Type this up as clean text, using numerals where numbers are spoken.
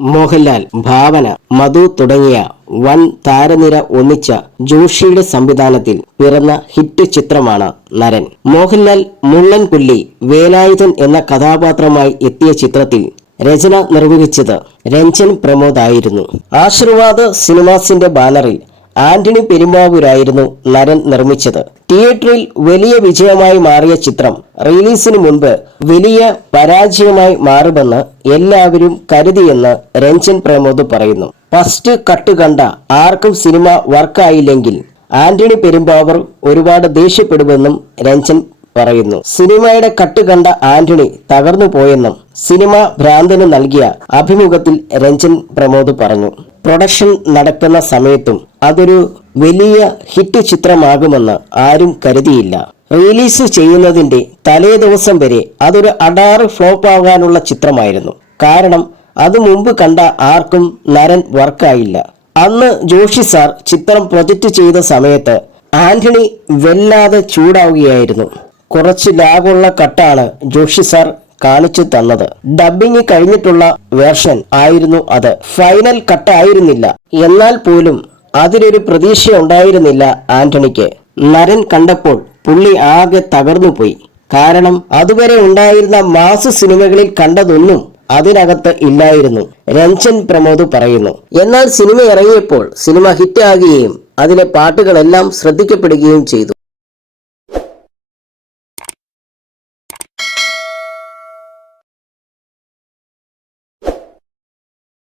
മോഹൻലാൽ, ഭാവന, മധു തുടങ്ങിയ വൻ താരനിര ഒന്നിച്ച ജോഷിയുടെ സംവിധാനത്തിൽ പിറന്ന ഹിറ്റ് ചിത്രമാണ് നരൻ. മോഹൻലാൽ മുള്ളൻകൊല്ലി വേലായുധൻ എന്ന കഥാപാത്രമായി എത്തിയ ചിത്രത്തിൽ രചന നിർവഹിച്ചത് രഞ്ജൻ പ്രമോദ് ആയിരുന്നു. ആശീർവാദ് സിനിമാസിന്റെ ബാനറിൽ ആന്റണി പെരുമ്പാവൂരായിരുന്നു നരൻ നിർമ്മിച്ചത്. തിയേറ്ററിൽ വലിയ വിജയമായി മാറിയ ചിത്രം റിലീസിന് മുൻപ് വലിയ പരാജയമായി മാറുമെന്ന് എല്ലാവരും കരുതിയെന്ന് രഞ്ജൻ പ്രമോദ് പറയുന്നു. ഫസ്റ്റ് കട്ട് കണ്ട ആർക്കും സിനിമ വർക്കായില്ലെങ്കിൽ ആന്റണി പെരുമ്പാവൂർ ഒരുപാട് ദേഷ്യപ്പെടുമെന്നും രഞ്ജൻ പറയുന്നു. സിനിമയുടെ കട്ട് കണ്ട ആന്റണി തകർന്നു പോയെന്നും സിനിമ ഭ്രാന്തന് നൽകിയ അഭിമുഖത്തിൽ രഞ്ജൻ പ്രമോദ് പറഞ്ഞു. പ്രൊഡക്ഷൻ നടക്കുന്ന സമയത്തും അതൊരു വലിയ ഹിറ്റ് ചിത്രമാകുമെന്ന് ആരും കരുതിയില്ല. റിലീസ് ചെയ്യുന്നതിന്റെ തലേ ദിവസം വരെ അതൊരു അടാറ് ഫ്ലോപ്പ് ആകാനുള്ള ചിത്രമായിരുന്നു. കാരണം അത് മുമ്പ് കണ്ട ആർക്കും നരൻ വർക്കായില്ല. അന്ന് ജോഷി സാർ ചിത്രം പ്രൊജക്റ്റ് ചെയ്ത സമയത്ത് ആന്റണി വല്ലാതെ ചൂടാവുകയായിരുന്നു. കുറച്ച് ലാഗുള്ള കട്ടാണ് ജോഷി സാർ കാണിച്ചു തന്നത്. ഡബ്ബിംഗ് കഴിഞ്ഞിട്ടുള്ള വേർഷൻ ആയിരുന്നു അത്. ഫൈനൽ കട്ട് ആയിരുന്നില്ല. എന്നാൽ പോലും അതിലൊരു പ്രതീക്ഷ ഉണ്ടായിരുന്നില്ല ആന്റണിക്ക്. നരൻ കണ്ടപ്പോൾ പുള്ളി ആകെ തകർന്നുപോയി. കാരണം അതുവരെ ഉണ്ടായിരുന്ന മാസ് സിനിമകളിൽ കണ്ടതൊന്നും അതിനകത്ത് ഇല്ലായിരുന്നു. രഞ്ജൻ പ്രമോദ് പറയുന്നു. എന്നാൽ സിനിമ ഇറങ്ങിയപ്പോൾ സിനിമ ഹിറ്റാകുകയും അതിലെ പാട്ടുകളെല്ലാം ശ്രദ്ധിക്കപ്പെടുകയും ചെയ്തു.